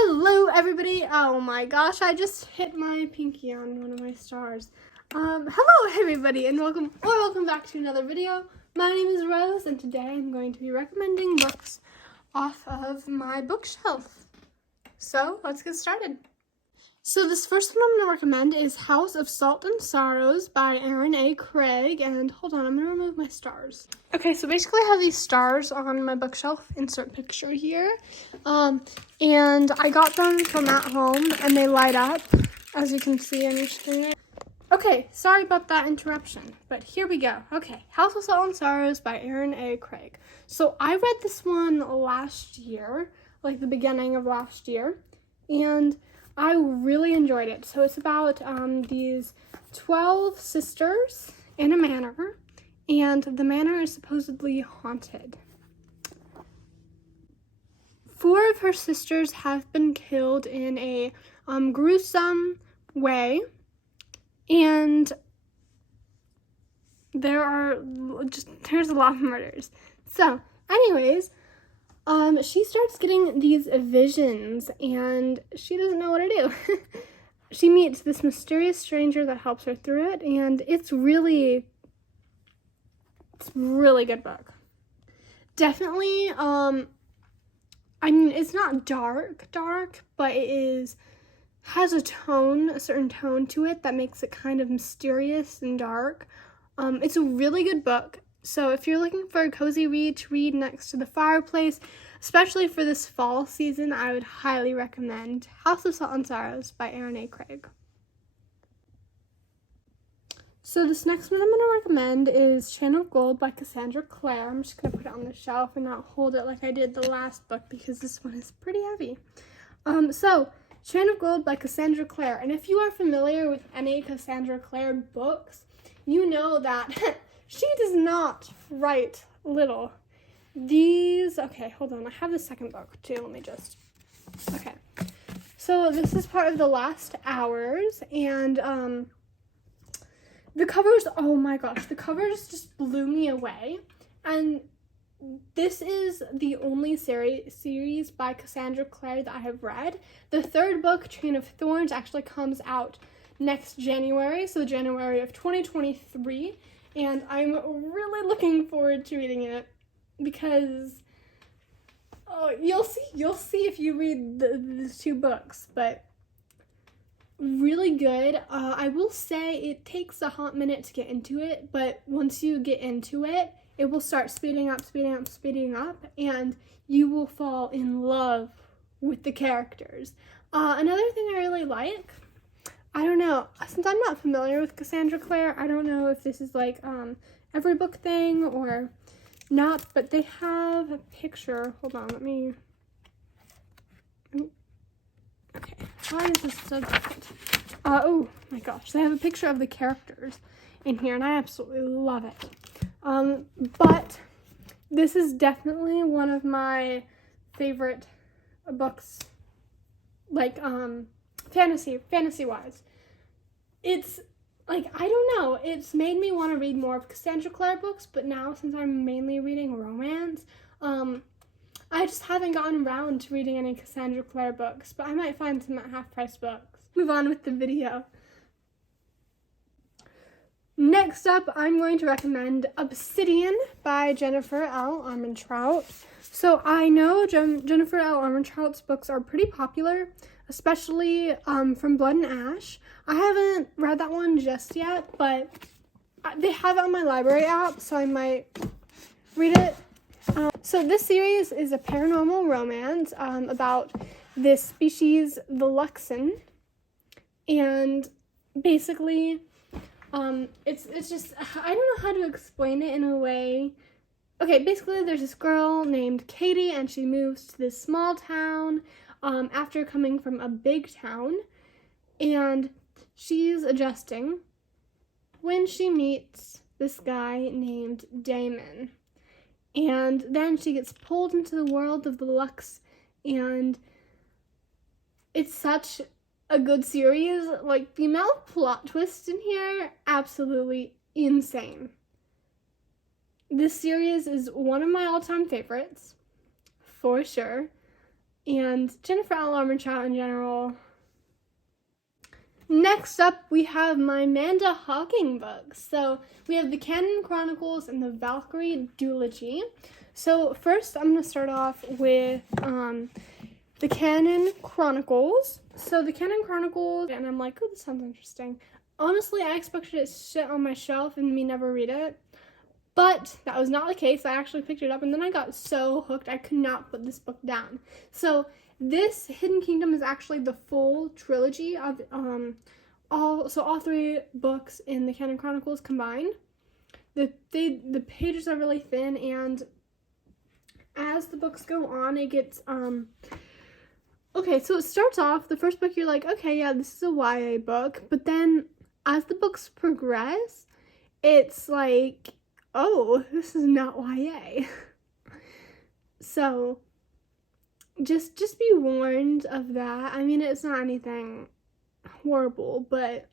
Hello everybody. Oh my gosh, I just hit my pinky on one of my stars. Hello everybody and welcome back to another video. My name is Rose and today I'm going to be recommending books off of my bookshelf. So let's get started. So this first one I'm going to recommend is House of Salt and Sorrows by Erin A. Craig. And hold on, I'm going to remove my stars. Okay, so basically I have these stars on my bookshelf. Insert picture here. And I got them from at home and they light up, as you can see on your screen. Okay, sorry about that interruption, but here we go. Okay, House of Salt and Sorrows by Erin A. Craig. So I read this one last year, like the beginning of last year, and I really enjoyed it. So it's about these 12 sisters in a manor, and the manor is supposedly haunted. 4 of her sisters have been killed in a gruesome way, and there's a lot of murders. So, anyways, she starts getting these visions, and she doesn't know what to do. She meets this mysterious stranger that helps her through it, and it's really good book. Definitely, I mean, it's not dark, but it has a certain tone to it that makes it kind of mysterious and dark. It's a really good book. So if you're looking for a cozy read to read next to the fireplace, especially for this fall season, I would highly recommend House of Salt and Sorrows by Erin A. Craig. So this next one I'm going to recommend is Chain of Gold by Cassandra Clare. I'm just going to put it on the shelf and not hold it like I did the last book because this one is pretty heavy. So Chain of Gold by Cassandra Clare. And if you are familiar with any Cassandra Clare books, you know that she does not write little. Okay, hold on. I have the second book too. Okay. So this is part of The Last Hours, and the covers, oh my gosh, the covers just blew me away. And this is the only series by Cassandra Clare that I have read. The third book, Chain of Thorns, actually comes out next January, so January of 2023. And I'm really looking forward to reading it because you'll see if you read these 2 books, but really good. I will say it takes a hot minute to get into it, but once you get into it, it will start speeding up, and you will fall in love with the characters. Another thing I really like, I don't know, since I'm not familiar with Cassandra Clare, I don't know if this is like every book thing or not, but they have a picture. Hold on, let me. Okay, why is this so different? Oh my gosh, they have a picture of the characters in here, and I absolutely love it. But this is definitely one of my favorite books, like fantasy-wise. It's like, I don't know, it's made me want to read more of Cassandra Clare books, but now since I'm mainly reading romance, I just haven't gotten around to reading any Cassandra Clare books, but I might find some at half-price books. Move on with the video. Next up, I'm going to recommend Obsidian by Jennifer L. Armentrout. So I know Jennifer L. Armentrout's books are pretty popular, especially from Blood and Ash. I haven't read that one just yet, but they have it on my library app, so I might read it. So this series is a paranormal romance about this species, the Luxon, and basically it's just, I don't know how to explain it in a way. Okay, basically there's this girl named Katie, and she moves to this small town after coming from a big town, and she's adjusting when she meets this guy named Damon. And then she gets pulled into the world of the Lux, and it's such a good series. Like, the amount of plot twists in here, absolutely insane. This series is one of my all-time favorites, for sure. and Jennifer L. Armentrout in general. Next up, we have my Amanda Hocking books. So we have the Canon Chronicles and the Valkyrie Duology. So first, I'm going to start off with the Canon Chronicles. So the Canon Chronicles, and I'm like, oh, this sounds interesting. Honestly, I expected it to sit on my shelf and me never read it. But that was not the case. I actually picked it up and then I got so hooked I could not put this book down. So this Hidden Kingdom is actually the full trilogy of all three books in the Canon Chronicles combined. The pages are really thin, and as the books go on, it gets okay, so it starts off, the first book you're like, okay, yeah, this is a YA book, but then as the books progress, it's like, oh, this is not YA. So just be warned of that. I mean, it's not anything horrible, but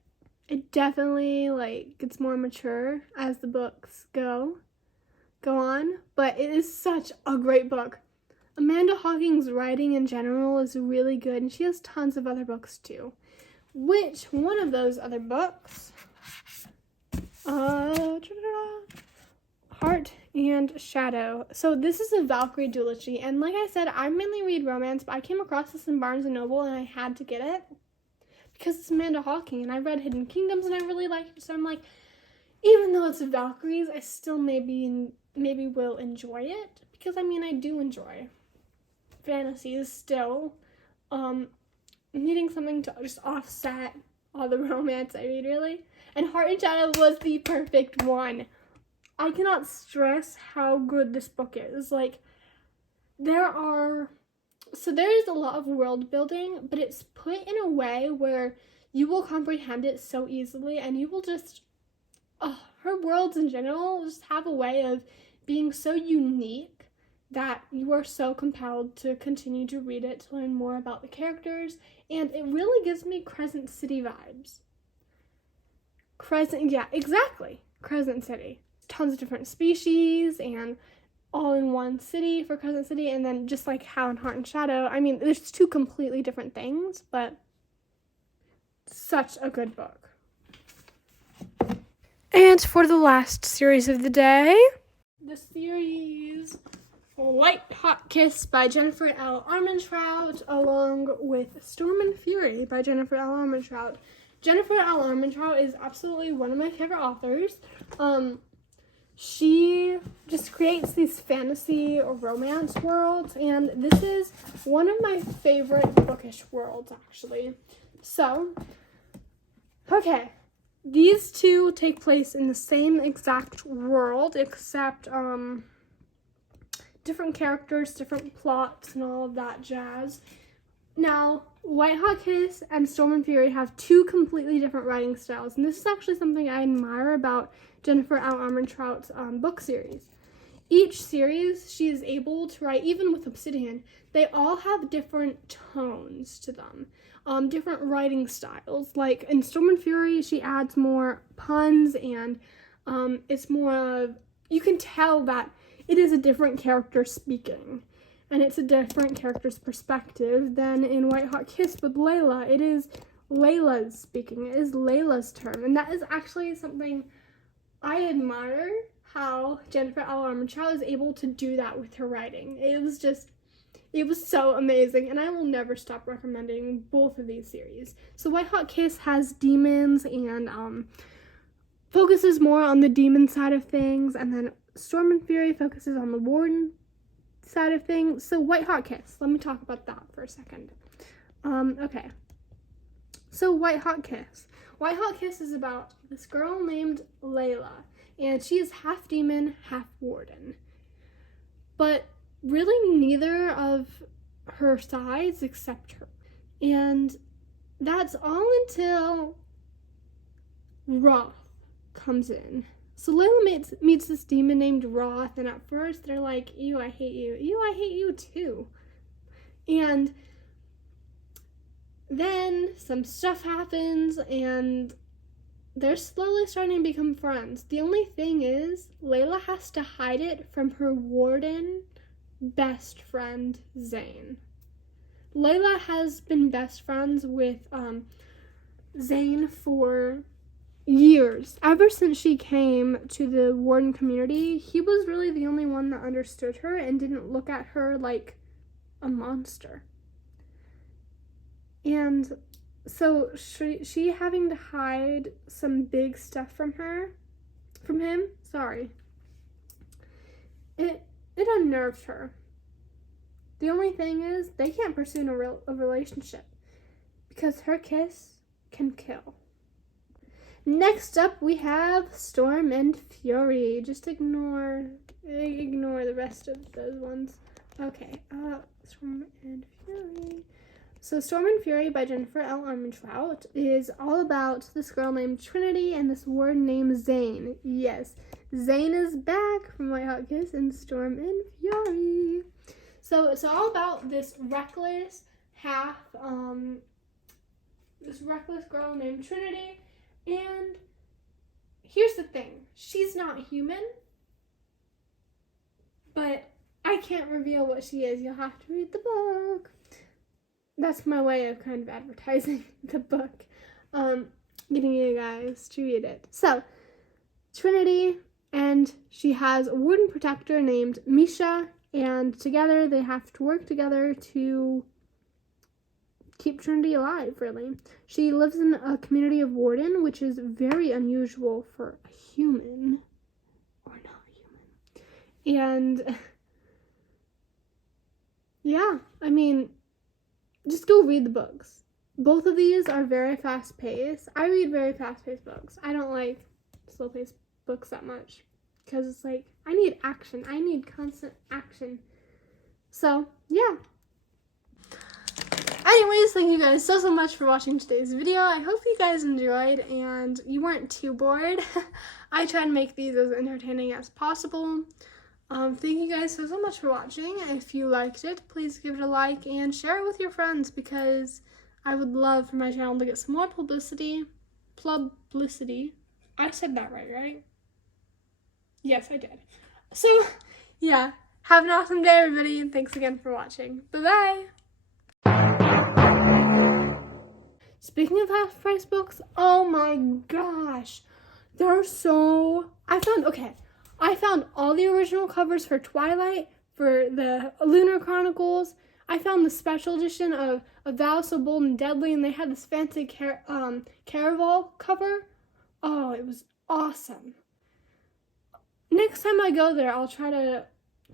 it definitely like gets more mature as the books go on. But it is such a great book. Amanda Hocking's writing in general is really good, and she has tons of other books too. Which one of those other books? Heart and Shadow. So this is a Valkyrie Duology, and like I said, I mainly read romance, but I came across this in Barnes & Noble and I had to get it because it's Amanda Hocking, and I read Hidden Kingdoms and I really liked it, so I'm like, even though it's Valkyries, I still maybe will enjoy it, because I mean, I do enjoy fantasies still. Needing something to just offset all the romance I read, really. And Heart and Shadow was the perfect one. I cannot stress how good this book is. Like, there is a lot of world building, but it's put in a way where you will comprehend it so easily, and you will just, her worlds in general just have a way of being so unique that you are so compelled to continue to read it to learn more about the characters, and it really gives me Crescent City vibes. Yeah, exactly. Crescent City. Tons of different species and all in one city for Crescent City, and then just like how in Heart and Shadow, I mean, there's two completely different things, but such a good book. And for the last series of the day, the series White Hot Kiss by Jennifer L. Armentrout, along with Storm and Fury by Jennifer L. Armentrout. Jennifer L. Armentrout is absolutely one of my favorite authors. She just creates these fantasy or romance worlds, and this is one of my favorite bookish worlds, actually. So, okay, these two take place in the same exact world, except, different characters, different plots, and all of that jazz. Now, White Hot Kiss and Storm and Fury have two completely different writing styles, and this is actually something I admire about Jennifer L. Armentrout's book series. Each series, she is able to write, even with Obsidian, they all have different tones to them, different writing styles. Like in Storm and Fury, she adds more puns, and it's more of, you can tell that it is a different character speaking, and it's a different character's perspective than in White Hot Kiss with Layla. It is Layla's speaking. It is Layla's turn, and that is actually something I admire, how Jennifer L. Armentrout is able to do that with her writing. It was so amazing, and I will never stop recommending both of these series. So White Hot Kiss has demons and focuses more on the demon side of things, and then Storm and Fury focuses on the warden side of things. So White Hot Kiss, let me talk about that for a second. Okay. So White Hot Kiss. White Hot Kiss is about this girl named Layla, and she is half demon, half warden. But really neither of her sides accept her. And that's all until Roth comes in. So Layla meets this demon named Roth, and at first they're like, ew, I hate you. Ew, I hate you too. And then some stuff happens, and they're slowly starting to become friends. The only thing is, Layla has to hide it from her warden best friend, Zane. Layla has been best friends with Zane for years. Ever since she came to the Warden community, he was really the only one that understood her and didn't look at her like a monster. And so she having to hide some big stuff from him, it unnerved her. The only thing is, they can't pursue a relationship because her kiss can kill. Next up, we have Storm and Fury. Just ignore the rest of those ones. Okay, Storm and Fury. So Storm and Fury by Jennifer L. Armentrout is all about this girl named Trinity and this warden named Zane. Yes, Zane is back from White Hot Kiss and Storm and Fury. So it's all about this reckless girl named Trinity. And here's the thing, she's not human, but I can't reveal what she is. You'll have to read the book. That's my way of kind of advertising the book, getting you guys to read it. So, Trinity, and she has a warden protector named Misha, and together they have to work together to keep Trinity alive, really. She lives in a community of warden, which is very unusual for a human, or not human. And, yeah, I mean, just go read the books. Both of these are very fast-paced. I read very fast-paced books. I don't like slow-paced books that much because it's like, I need action. I need constant action. So, yeah. Anyways, thank you guys so much for watching today's video. I hope you guys enjoyed and you weren't too bored. I try to make these as entertaining as possible. Thank you guys so much for watching. If you liked it, please give it a like and share it with your friends because I would love for my channel to get some more publicity. I said that right? Yes, I did. So, yeah. Have an awesome day, everybody, and thanks again for watching. Bye-bye! Speaking of half-price books, oh my gosh. They're so... I found all the original covers for Twilight, for the Lunar Chronicles. I found the special edition of A Vow So Bold and Deadly, and they had this fancy Caraval cover. Oh, it was awesome. Next time I go there, I'll try to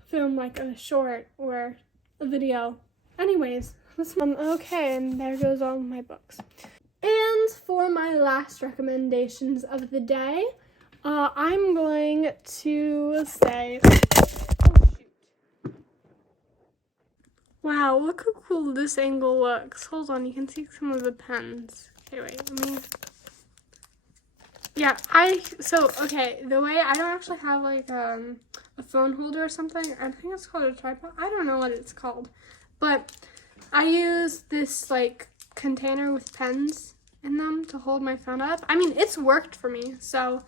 film like a short or a video. Anyways, okay, and there goes all my books. And for my last recommendations of the day, I'm going to say, oh shoot. Wow, look how cool this angle looks. Hold on, you can see some of the pens. Okay, wait, let me, yeah, okay, the way, I don't actually have like a phone holder or something. I think it's called a tripod. I don't know what it's called, but I use this like container with pens in them to hold my phone up. I mean, it's worked for me, so